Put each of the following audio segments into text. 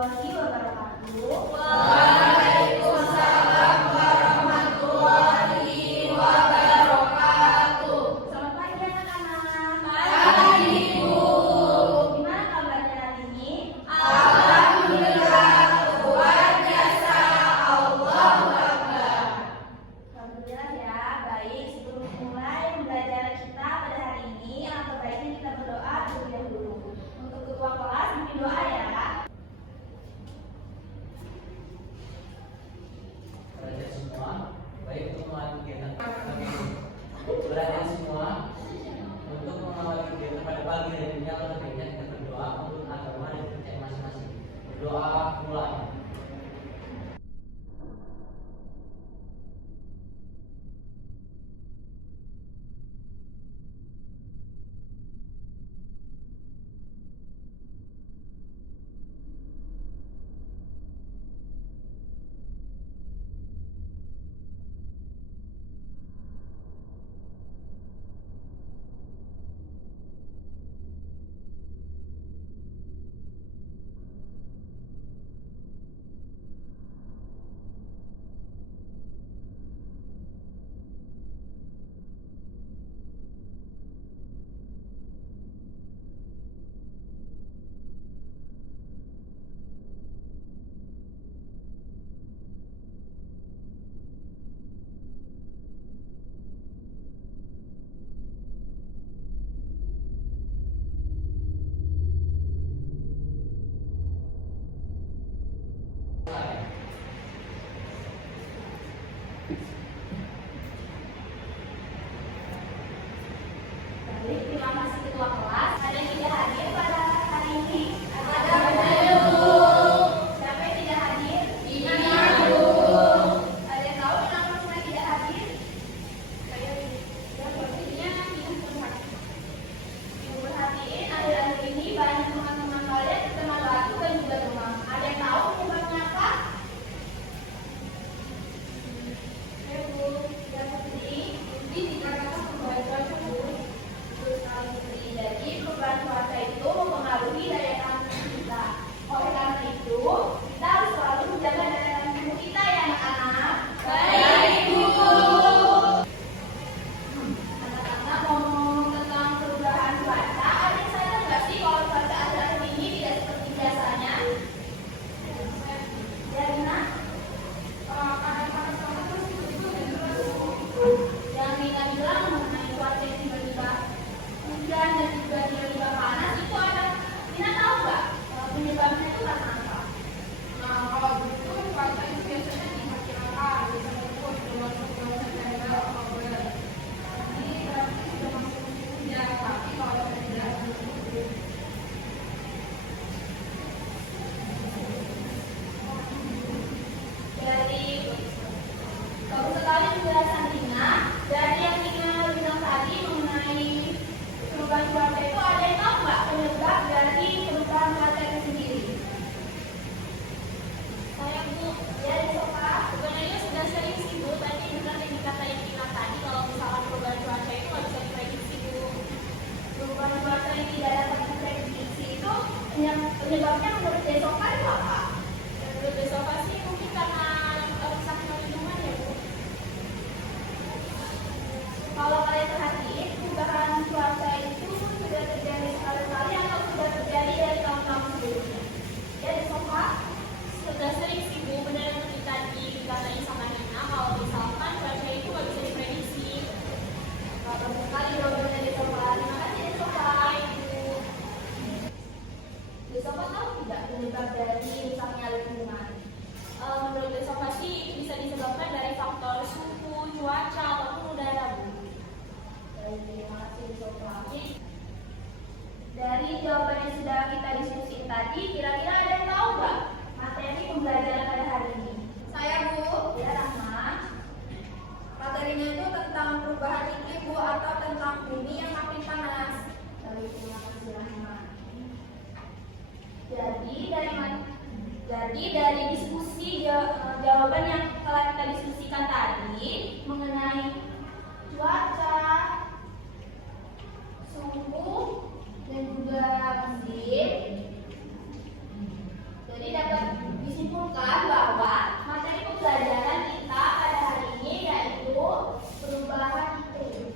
warahmatullahi wabarakatuh. Waalaikumsalam warahmatullahi wabarakatuh. Selamat pagi anak-anak. Pagi, Bu. Gimana kabarnya hari ini? Alhamdulillah, luar biasa. Allahu Akbar. Alhamdulillah ya, baik. Sebelum mulai belajar kita pada hari ini, alangkah baiknya kita berdoa terlebih dahulu. Untuk ketua kelas, mungkin doa ya. Perhatian semua, baik untuk mengawal kegiatan kami. Perhatian semua, untuk mengawal kegiatan pada pagi hari ini, alangkah baiknya kita berdoa untuk agama dan kepercayaan masing-masing. Berdoa mulai. Baik, terima kasih ketua kelas. Ada yang tidak hadir pada hari ini? Ada Bu. Siapa yang tidak hadir? Iya, Bu. Ada yang tahu kenapa mereka tidak hadir? Ibu perhatiin, akhir-akhir ini banyak teman-teman kalian terkena batuk dan juga demam. Ada yang tahu penyebabnya apa? Ayo Bu, jangan sedih. Ini dikarenakan perubahan cuaca Bu. Betul sekali Putri. Jadi perubahan cuaca itu mempengaruhi daya tahan tubuh kita. Oleh karena itu, kita harus selalu menjaga daya tahan tubuh kita ya anak-anak. Baik, Bu. Anak-anak ngomong tentang perubahan cuaca, ada yang sadar nggak sih kalau cuaca akhir-akhir ini tidak seperti biasanya? Ya, Rina? Yang Rina bilang mengenai cuaca yang tiba-tiba hujan dan juga tiba-tiba panas itu ada. Rina tahu nggak penyebabnya itu karena apa? Kalau begitu, cuaca itu biasanya diperkirakan bisa berubah dalam bulan September Oktober. Ini berarti sudah masuk musim hujan, tapi kalau tidak Dari bagus sekali penjelasan Rina. Dari yang Rina bilang tadi mengenai perubahan cuaca itu, ada yang tahu nggak penyebab dari perubahan cuaca itu sendiri? Saya Bu, Ya, di sofa. sebenarnya sudah sering sih Bu, tadi benar yang dikatain Tina tadi kalau misalkan perubahan cuaca itu nggak bisa diprediksi Bu. Perubahan cuaca yang tidak dapat diprediksi itu penyebabnya menurut Desoka itu apa? Menurut besok pasti mungkin karena rusaknya lingkungan ya Bu. Kalau kalian perhatiin, perubahan cuaca itu sudah terjadi sekali-kali atau sudah terjadi dari tahun-tahun sebelumnya? Ya, di sofa. Sudah sering sih Bu, benar yang tadi dikatain sama Nina kalau misalkan cuaca itu nggak bisa diprediksi. Bagus sekali jawabannya di sofa. Terima kasih di sofa. Baik Bu. Di sofa tahu tidak penyebab dari rusaknya lingkungan? Menurut besok pasti bisa disebabkan dari faktor suhu, cuaca ataupun udara Bu. Baik, terima kasih di sofa. Dari jawaban yang sudah kita diskusi tadi, kira-kira ada yang tahu nggak materi pembelajaran pada hari ini? saya Bu. Ya, Rahma. Materinya itu tentang perubahan iklim Bu, atau tentang bumi yang makin panas. Baik, terima kasih Rahma. Jadi dari diskusi jawaban yang telah kita diskusikan tadi mengenai cuaca, suhu, dan juga musim. Jadi dapat disimpulkan bahwa materi pembelajaran kita pada hari ini yaitu perubahan iklim.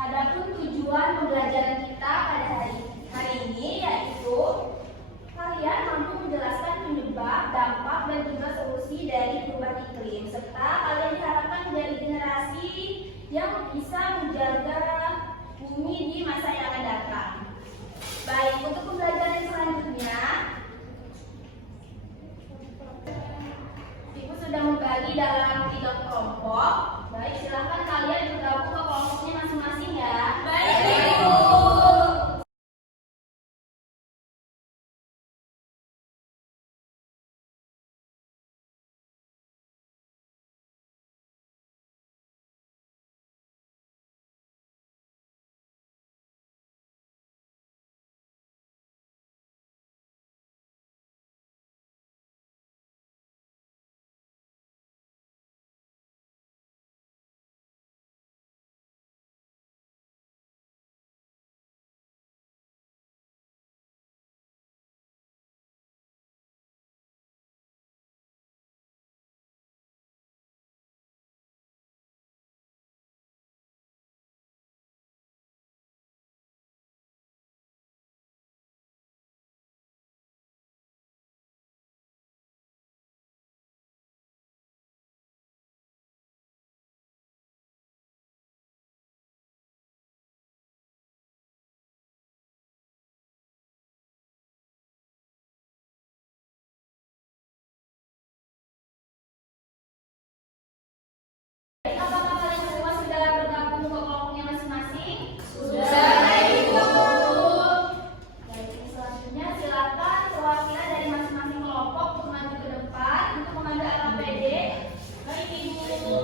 Adapun tujuan pembelajaran kita pada hari ini yaitu kalian mampu menjelaskan penyebab, dampak, dan juga solusi dari perubahan iklim, serta kalian diharapkan menjadi generasi yang bisa menjaga bumi di masa yang akan datang. Baik, untuk pembelajaran selanjutnya, Ibu sudah membagi dalam 3 kelompok. Baik, silahkan kalian bergabung ke kelompoknya masing-masing ya. Baik, Ibu. Apakah kalian semua sudah bergabung ke kelompoknya masing-masing? Sudah, Ibu. Baik, selanjutnya silakan perwakilan dari masing-masing kelompok untuk maju ke depan untuk mengambil APD. Baik, Ibu.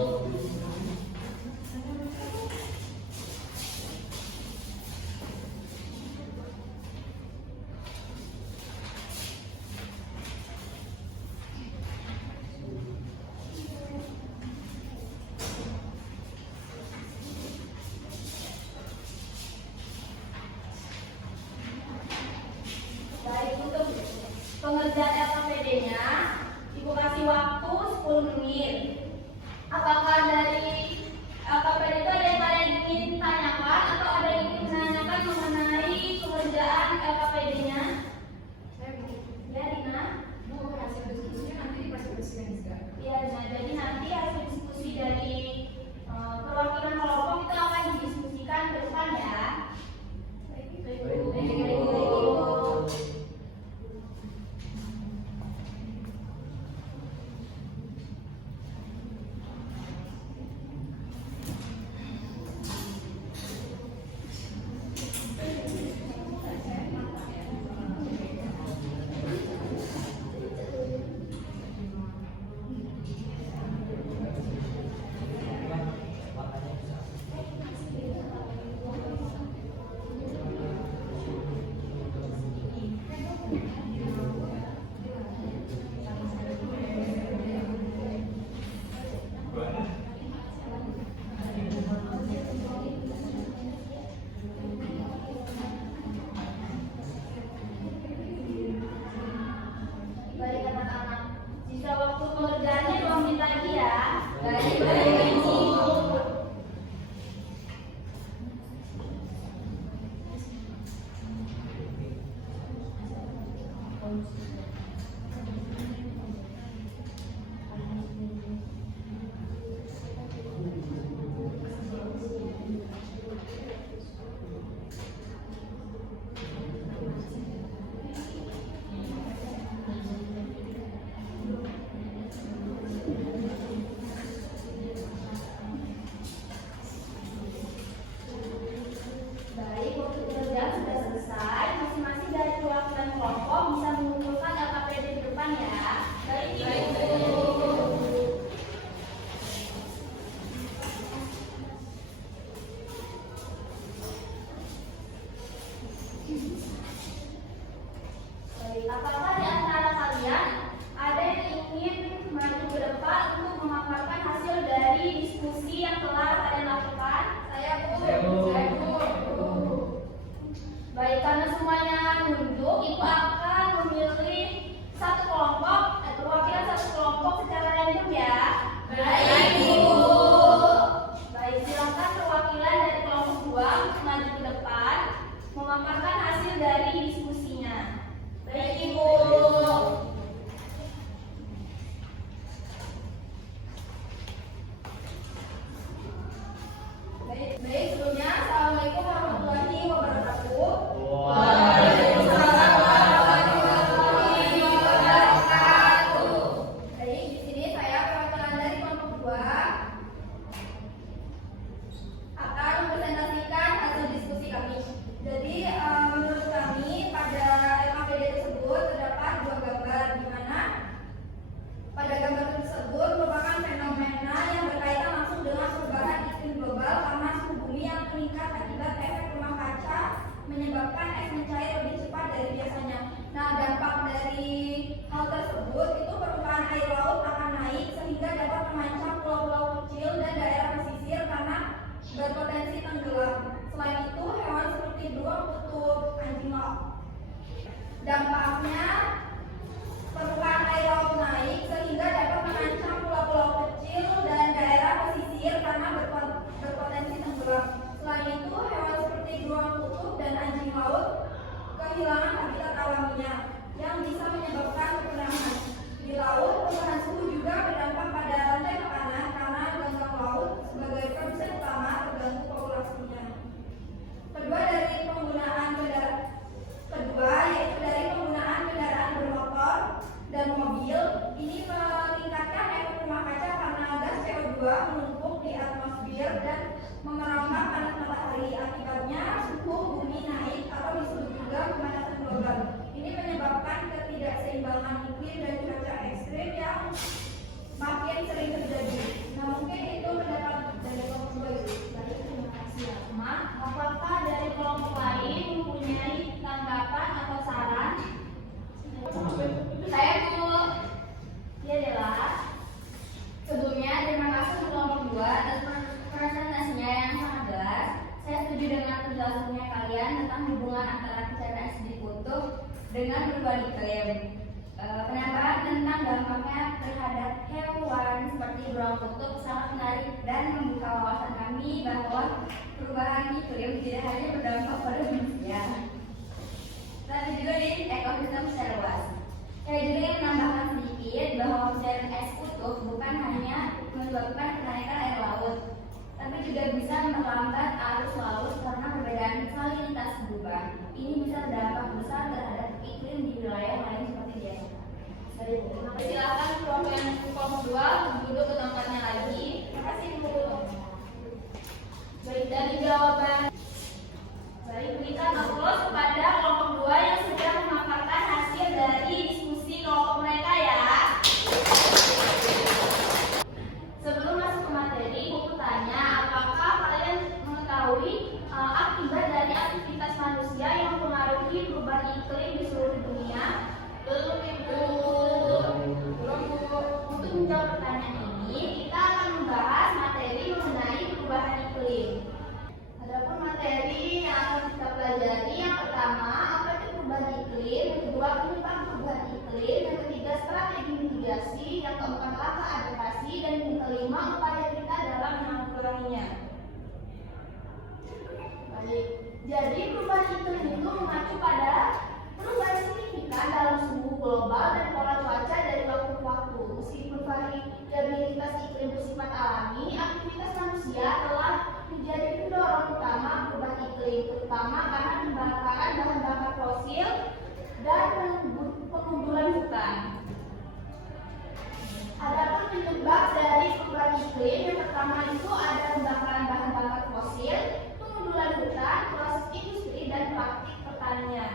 iklim dan cuaca ekstrim yang makin sering terjadi. Nah, mungkin itu pendapat dari kelompok 2 Ibu. Baik, terima kasih ya, Mak. Apakah dari kelompok lain mempunyai tanggapan atau saran? Saya Bu. Ya adalah sebelumnya terima kasih untuk kelompok 2 atas presentasinya yang sangat jelas. Saya setuju dengan penjelasannya kalian tentang hubungan antara pencarian SD kutub dengan perubahan iklim. Penambahan tentang dampaknya terhadap hewan seperti burung kutub sangat menarik dan membuka wawasan kami bahwa perubahan iklim tidak hanya berdampak pada manusia, tapi juga di ekosistem secara luas. Saya juga ingin menambahkan sedikit bahwa pencarian es kutub bukan hanya menyebabkan kenaikan air laut, tapi juga bisa memperlambat arus laut karena perbedaan salinitas berubah. Ini bisa berdampak besar terhadap iklim di wilayah lain seperti di Asia. Silakan kelompok 2 duduk ke tempatnya lagi. Terima kasih Bu. Baik, dari jawaban. Baik, berikan aplaus kepada kelompok 2 yang sudah memaparkan hasil dari diskusi kelompok mereka ya. Sebelum masuk ke materi, Bu bertanya, apakah kalian mengetahui akibat dari aktivitas manusia yang mempengaruhi perubahan iklim di seluruh dunia? Belum Ibu. Untuk menjawab pertanyaan ini, kita akan membahas materi mengenai perubahan iklim. Adapun materi yang akan kita pelajari, yang pertama, apa itu perubahan iklim, yang kedua, penyebab perubahan iklim, yang ketiga, strategi mitigasi, yang keempat, langkah adaptasi, dan yang kelima, upaya kita dalam menanggulanginya. Baik, jadi perubahan iklim itu mengacu pada perubahan signifikan dalam suhu global dan pola cuaca dari waktu ke waktu. Meskipun variabilitas iklim bersifat alami, aktivitas manusia telah menjadi pendorong utama perubahan iklim, terutama karena pembakaran bahan bakar fosil dan penggundulan hutan. Adapun penyebab dari perubahan iklim, yang pertama itu ada pembakaran bahan bakar fosil, penggundulan hutan, proses industri, dan praktik pertanian.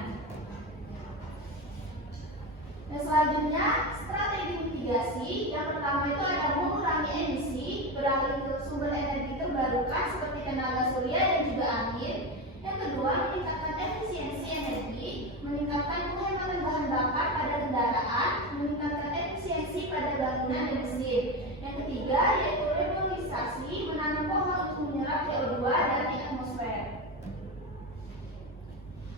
Yang selanjutnya, strategi mitigasi. Yang pertama itu ada mengurangi emisi, beralih ke sumber energi terbarukan seperti tenaga surya dan juga angin. Yang kedua, meningkatkan efisiensi energi, meningkatkan penghematan bahan bakar pada kendaraan, meningkatkan efisiensi pada bangunan dan mesin. Yang ketiga, yaitu reforestation, menanam pohon untuk menyerap CO2 dari atmosfer.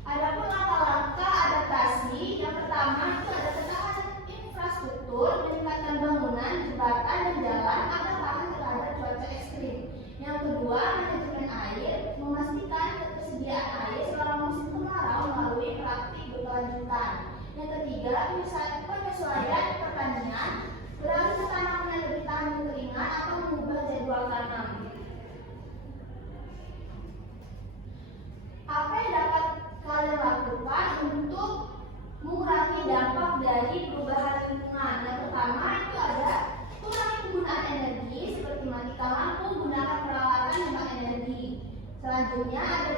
Adapun langkah-langkah adaptasi, yang pertama itu ada ketahanan infrastruktur, meningkatkan bangunan, jembatan, dan jalan agar tahan terhadap cuaca ekstrim. Yang kedua, manajemen air, memastikan ketersediaan air selama musim kemarau melalui praktik berkelanjutan. Yang ketiga, penyesuaian pertanian, beralih ke tanaman yang lebih tahan kekeringan atau mengubah jadwal tanam. Apa yang dapat kalian lakukan untuk mengurangi dampak dari perubahan lingkungan? Yang pertama itu ada kurangi penggunaan energi seperti matikan lampu, gunakan peralatan hemat energi. Selanjutnya ada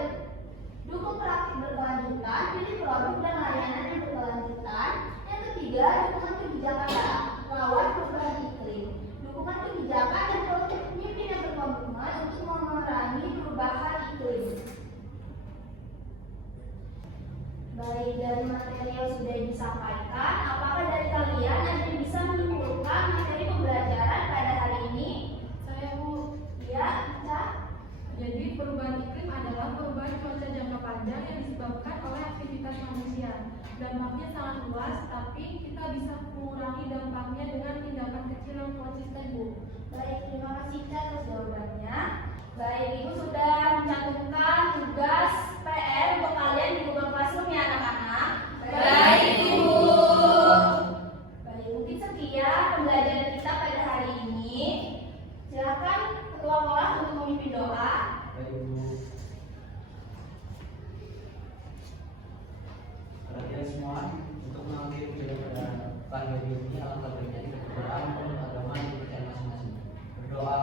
dukung praktik berkelanjutan, pilih produk dan layanan yang berkelanjutan. Yang ketiga, dukungan kebijakan lawan perubahan iklim. Dukungan kebijakan dan politik pemimpin yang berkomitmen untuk mengurangi perubahan iklim. Baik, dari materi yang sudah disampaikan, apakah dari kalian ada yang bisa menyimpulkan materi pembelajaran pada hari ini? Saya Bu. Ya, Ica. Jadi perubahan iklim adalah perubahan cuaca jangka panjang yang disebabkan oleh aktivitas manusia. Dampaknya sangat luas, tapi kita bisa mengurangi dampaknya dengan tindakan kecil yang konsisten, Bu. Baik, terima kasih Ica atas jawabannya. Baik, Ibu sudah mencantumkan tugas PR untuk kalian di Google Classroom ya anak-anak. Baik, Ibu. Baik, mungkin sekian pembelajaran kita pada hari ini. Silakan Ketua Kelas untuk memimpin doa. Baik, Ibu. Perhatian semua untuk mengambil daripada pagi ini alangkah baiknya kita berdoa menurut agama yang dipercaya masing-masing. Berdoa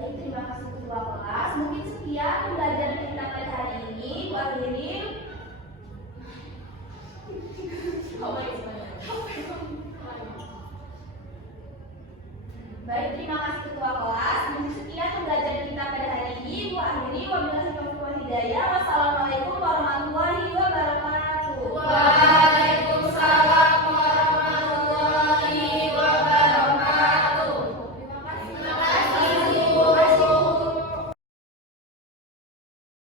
Baik, terima kasih ketua kelas. Mungkin sekian pembelajaran kita pada hari ini. Bu akhiri. Baik, terima kasih ketua kelas. Mungkin sekian pembelajaran kita pada hari ini. Bu akhiri. Wabillahi taufiq wal hidayah. Wassalamualaikum